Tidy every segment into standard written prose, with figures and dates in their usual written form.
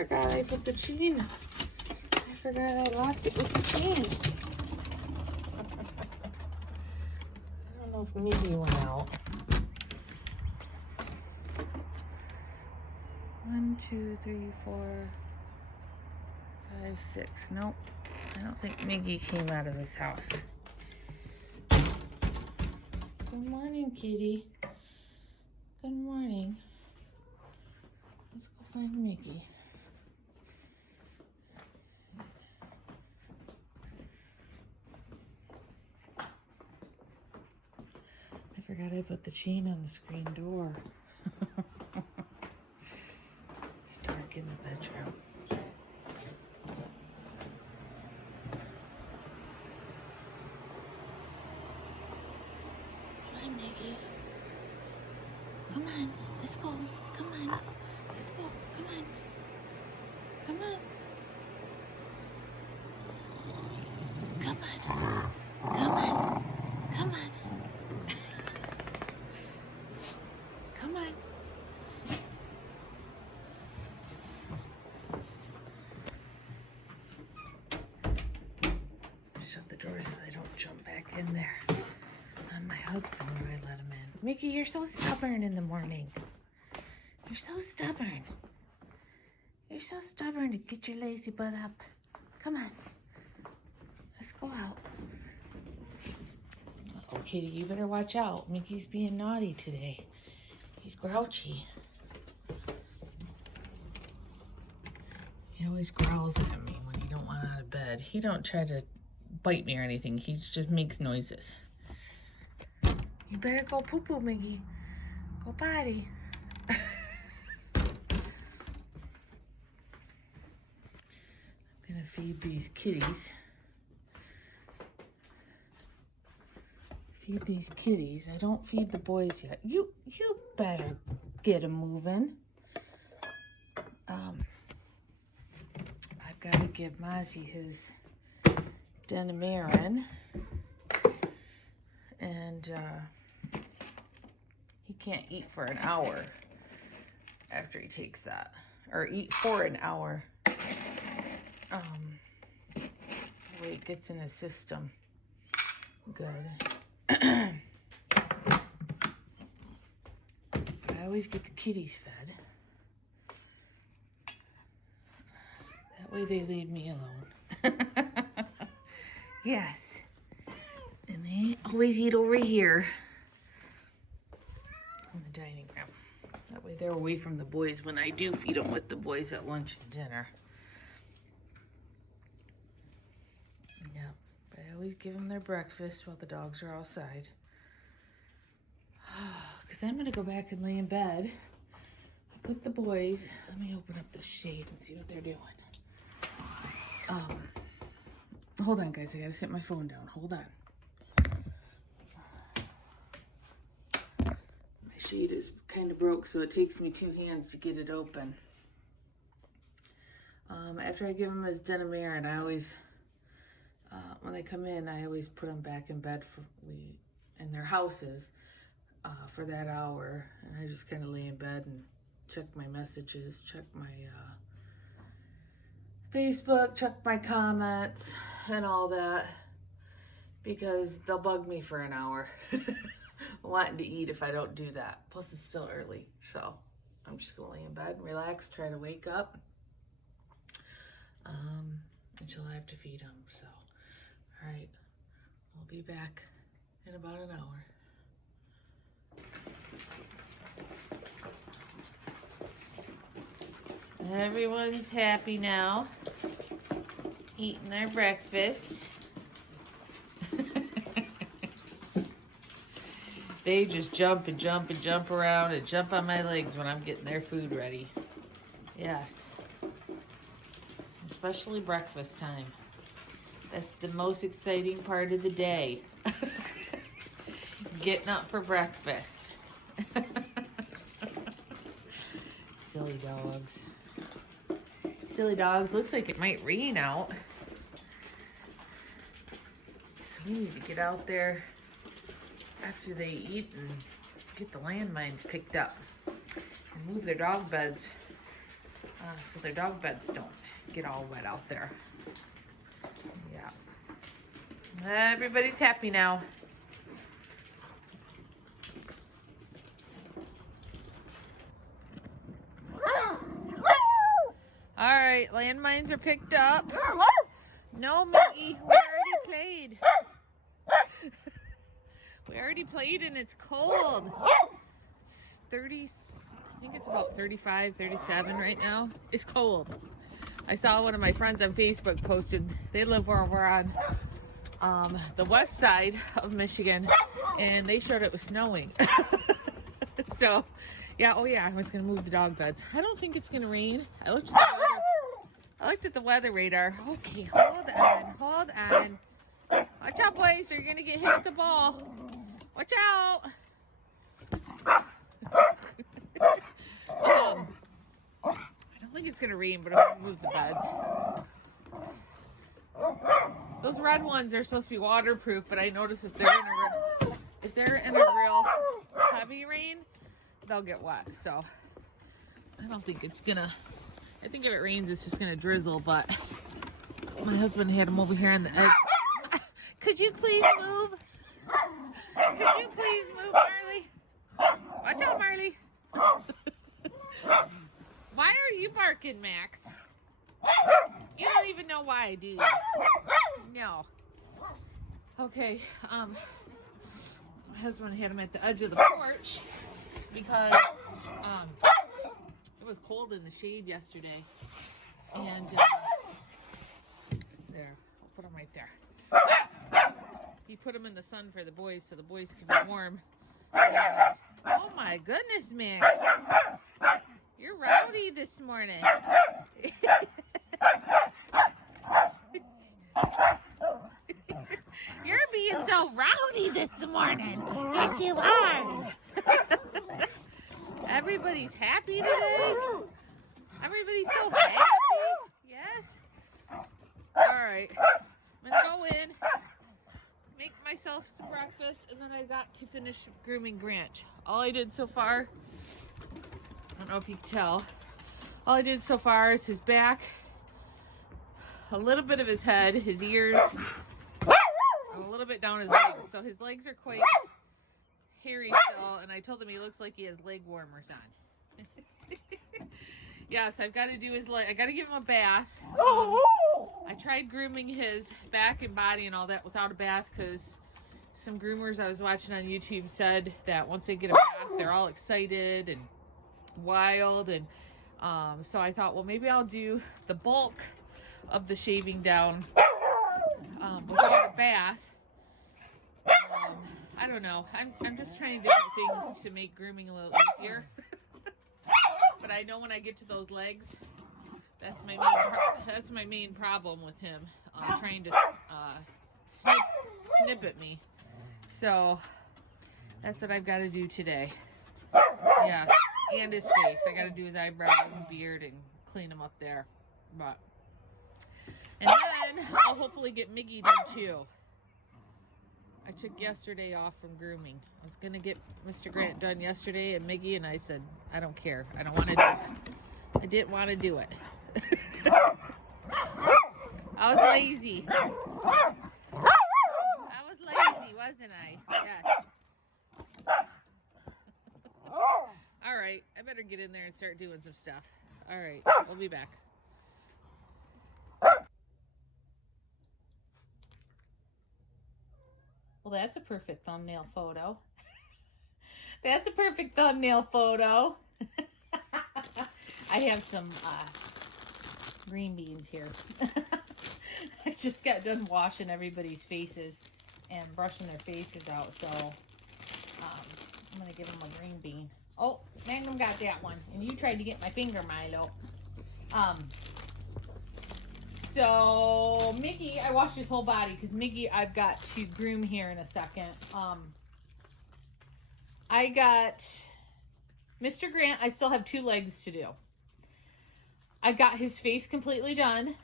forgot I put the chain. I forgot I locked it with the chain. I don't know if Miggy went out. 1, 2, 3, 4, 5, 6. Nope. I don't think Miggy came out of his house. Good morning, kitty. Good morning. Let's go find Miggy. I forgot I put the chain on the screen door. It's dark in the bedroom. Come on, Miggy. Come on, let's go. Come on, let's go. Come on. Come on. Come on. Come on. Come on. Come on. Shut the door so they don't jump back in there. On my husband when I let him in. Miggy, you're so stubborn in the morning. You're so stubborn. You're so stubborn to get your lazy butt up. Come on. Let's go out. Oh, kitty, you better watch out. Miggy's being naughty today. He's grouchy. He always growls at me when he don't want out of bed. He don't try to bite me or anything. He just makes noises. You better go poo-poo, Miggy. Go potty. I'm gonna feed these kitties. Feed these kitties. I don't feed the boys yet. You better get them moving. I've got to give Mozzie his Denamarin. And he can't eat for an hour after he takes that. Or eat for an hour. The way it gets in his system. Good. I always get the kitties fed. That way they leave me alone. Yes. And they always eat over here in the dining room. That way they're away from the boys when I do feed them with the boys at lunch and dinner. Yeah, but I always give them their breakfast while the dogs are outside. Because I'm going to go back and lay in bed. I put the boys, let me open up the shade and see what they're doing. Hold on, guys. I got to set my phone down. Hold on. My shade is kind of broke, so it takes me 2 hands to get it open. After I give them his Denamarin, I always, when they come in, I always put them back in bed in their houses for that hour. And I just kind of lay in bed and check my messages, check my Facebook, check my comments and all that, because they'll bug me for an hour wanting to eat if I don't do that. Plus it's still early, so I'm just gonna lay in bed and relax, try to wake up until I have to feed them. So all right, we'll be back in about an hour. Everyone's happy now, eating their breakfast. They just jump and jump and jump around and jump on my legs when I'm getting their food ready. Yes. Especially breakfast time. That's the most exciting part of the day. Getting up for breakfast. Silly dogs. Silly dogs. Looks like it might rain out. So we need to get out there after they eat and get the landmines picked up and move their dog beds so their dog beds don't get all wet out there. Yeah. Everybody's happy now. All right, landmines are picked up. No, Miggy, we already played. We already played and it's cold. It's 30, I think it's about 35, 37 right now. It's cold. I saw one of my friends on Facebook posted, they live where we're on the west side of Michigan, and they showed it was snowing. So, yeah, oh yeah, I was gonna move the dog beds. I don't think it's gonna rain. I looked at the weather radar. Okay, hold on. Watch out, boys, or you're gonna get hit with the ball. Watch out. I don't think it's gonna rain, but I'm gonna move the beds. Those red ones are supposed to be waterproof, but I noticed if they're in a real heavy rain, they'll get wet. So I don't think it's gonna. I think if it rains, it's just gonna drizzle. But my husband had them over here on the edge. Could you please move? Could you please move, Marley? Watch out, Marley. Why are you barking, Max? You don't even know why, do you? No. Okay, my husband had him at the edge of the porch because it was cold in the shade yesterday. And there, I'll put him right there. He put him in the sun for the boys so the boys can be warm. And, oh my goodness, Max. You're rowdy this morning. You're being so rowdy this morning. Yes, you are. Everybody's happy today. Everybody's so happy. Yes. All right. I'm going to go in, make myself some breakfast, and then I got to finish grooming Grant. All I did so far, I don't know if you can tell, all I did so far is his back, a little bit of his head, his ears, and a little bit down his legs. So his legs are quite hairy still, and I told him he looks like he has leg warmers on. Yes, I've got to do his leg. I got to give him a bath. I tried grooming his back and body and all that without a bath because some groomers I was watching on YouTube said that once they get a bath, they're all excited and wild. And so I thought, well, maybe I'll do the bulk of the shaving down without a bath. I don't know. I'm just trying different things to make grooming a little easier. But I know when I get to those legs, that's my main problem with him, trying to snip at me. So that's what I've got to do today. Yeah, and his face. I got to do his eyebrows and beard and clean him up there. And then I'll hopefully get Miggy done too. I took yesterday off from grooming. I was going to get Mr. Grant done yesterday and Miggy, and I said, I don't care. I don't want to do it. I didn't want to do it. I was lazy. I was lazy, wasn't I? Yes. All right. I better get in there and start doing some stuff. All right. We'll be back. Well, that's a perfect thumbnail photo. That's a perfect thumbnail photo. I have some green beans here. I just got done washing everybody's faces and brushing their faces out, so I'm going to give them a green bean. Oh, Magnum got that one, and you tried to get my finger, Milo. So, Miggy, I washed his whole body because Miggy I've got to groom here in a second. I got Mr. Grant, I still have 2 legs to do. I got his face completely done.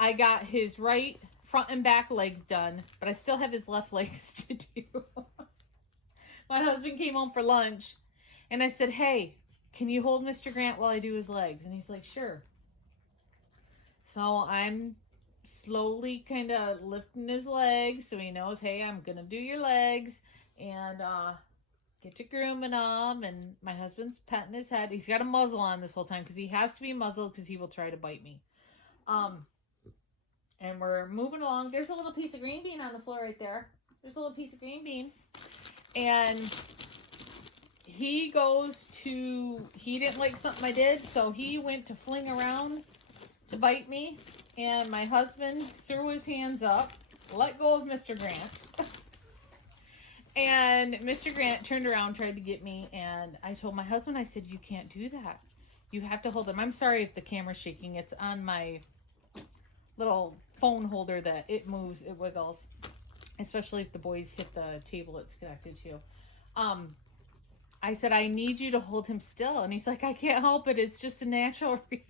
I got his right front and back legs done, but I still have his left legs to do. My husband came home for lunch, and I said, hey, can you hold Mr. Grant while I do his legs? And he's like, sure. So I'm slowly kind of lifting his legs so he knows, hey, I'm going to do your legs and get to grooming him. And my husband's petting his head. He's got a muzzle on this whole time because he has to be muzzled because he will try to bite me. And we're moving along. There's a little piece of green bean on the floor right there. There's a little piece of green bean. And he didn't like something I did, so he went to fling around to bite me. And my husband threw his hands up, let go of Mr. Grant. And Mr. Grant turned around, tried to get me. And I told my husband, I said, you can't do that. You have to hold him. I'm sorry if the camera's shaking. It's on my little phone holder that it moves, it wiggles. Especially if the boys hit the table it's connected to. I said, I need you to hold him still. And he's like, I can't help it. It's just a natural reaction.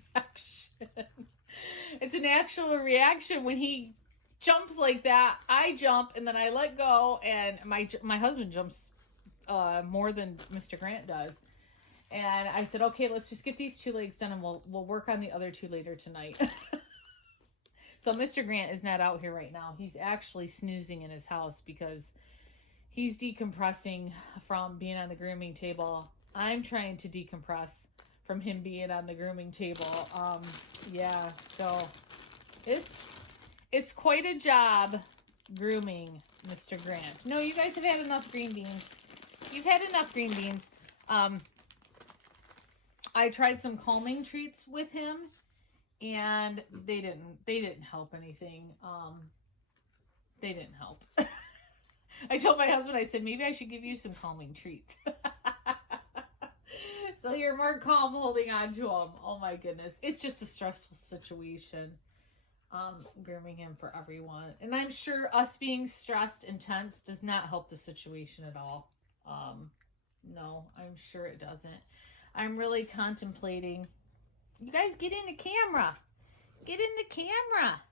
It's a natural reaction when he jumps like that. I jump and then I let go, and my husband jumps more than Mr. Grant does. And I said, okay, let's just get these 2 legs done, and we'll work on the other 2 later tonight. So Mr. Grant is not out here right now. He's actually snoozing in his house because he's decompressing from being on the grooming table. I'm trying to decompress from him being on the grooming table. Yeah, so it's quite a job grooming Mr. Grant. No, you guys have had enough green beans. You've had enough green beans. I tried some calming treats with him, and they didn't help anything. They didn't help. I told my husband, I said, maybe I should give you some calming treats. So you're more calm holding on to him. Oh my goodness. It's just a stressful situation. Grooming him for everyone. And I'm sure us being stressed and tense does not help the situation at all. No, I'm sure it doesn't. I'm really contemplating. You guys get in the camera. Get in the camera.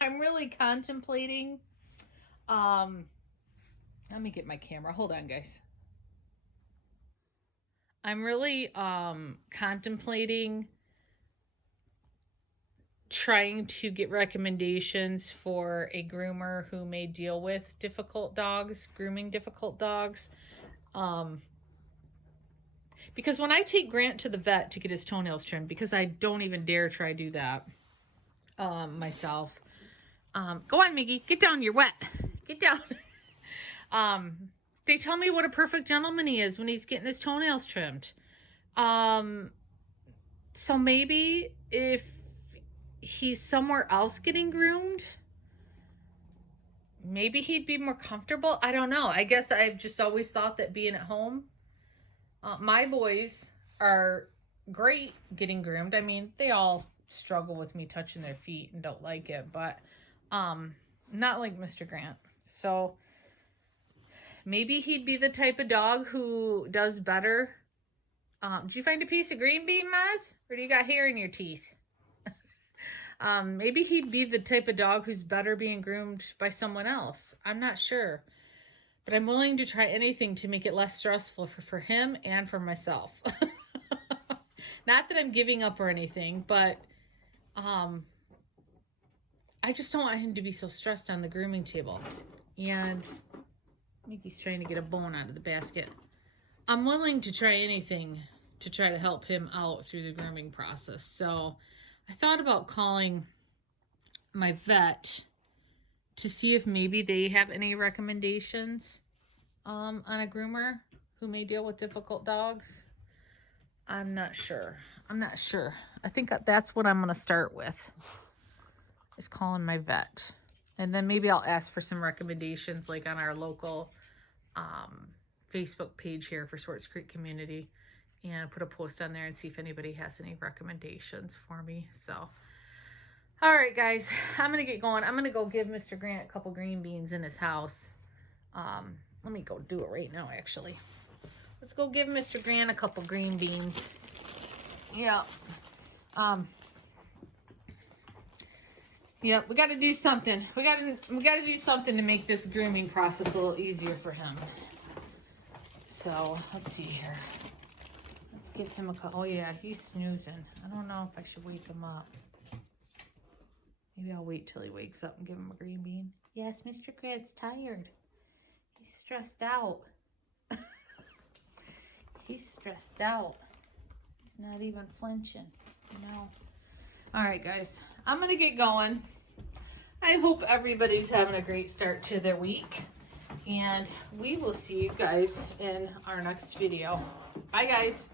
I'm really contemplating. Let me get my camera. Hold on, guys. I'm really contemplating trying to get recommendations for a groomer who may deal with difficult dogs, grooming difficult dogs. Because when I take Grant to the vet to get his toenails trimmed, because I don't even dare try to do that myself. Go on, Miggy. Get down. You're wet. Get down. They tell me what a perfect gentleman he is when he's getting his toenails trimmed. So maybe if he's somewhere else getting groomed, maybe he'd be more comfortable. I don't know. I guess I've just always thought that being at home, my boys are great getting groomed. I mean, they all struggle with me touching their feet and don't like it, but not like Mr. Grant. So maybe he'd be the type of dog who does better. Did you find a piece of green bean, Maz? Or do you got hair in your teeth? Maybe he'd be the type of dog who's better being groomed by someone else. I'm not sure. But I'm willing to try anything to make it less stressful for him and for myself. Not that I'm giving up or anything, but I just don't want him to be so stressed on the grooming table. And Mickey's trying to get a bone out of the basket. I'm willing to try anything to try to help him out through the grooming process. So I thought about calling my vet to see if maybe they have any recommendations on a groomer who may deal with difficult dogs. I'm not sure. I think that's what I'm going to start with, is calling my vet. And then maybe I'll ask for some recommendations like on our local Facebook page here for Swartz Creek Community, and put a post on there and see if anybody has any recommendations for me. So, all right, guys, I'm going to get going. I'm going to go give Mr. Grant a couple green beans in his house. Let me go do it right now, actually. Let's go give Mr. Grant a couple green beans. Yeah. Yeah, we got to do something. We got to do something to make this grooming process a little easier for him. So, let's see here. Let's give him a couple. Oh, yeah, he's snoozing. I don't know if I should wake him up. Maybe I'll wait till he wakes up and give him a green bean. Yes, Mr. Grant's tired. He's stressed out. He's stressed out. He's not even flinching. No. All right, guys. I'm going to get going. I hope everybody's having a great start to their week. And we will see you guys in our next video. Bye, guys.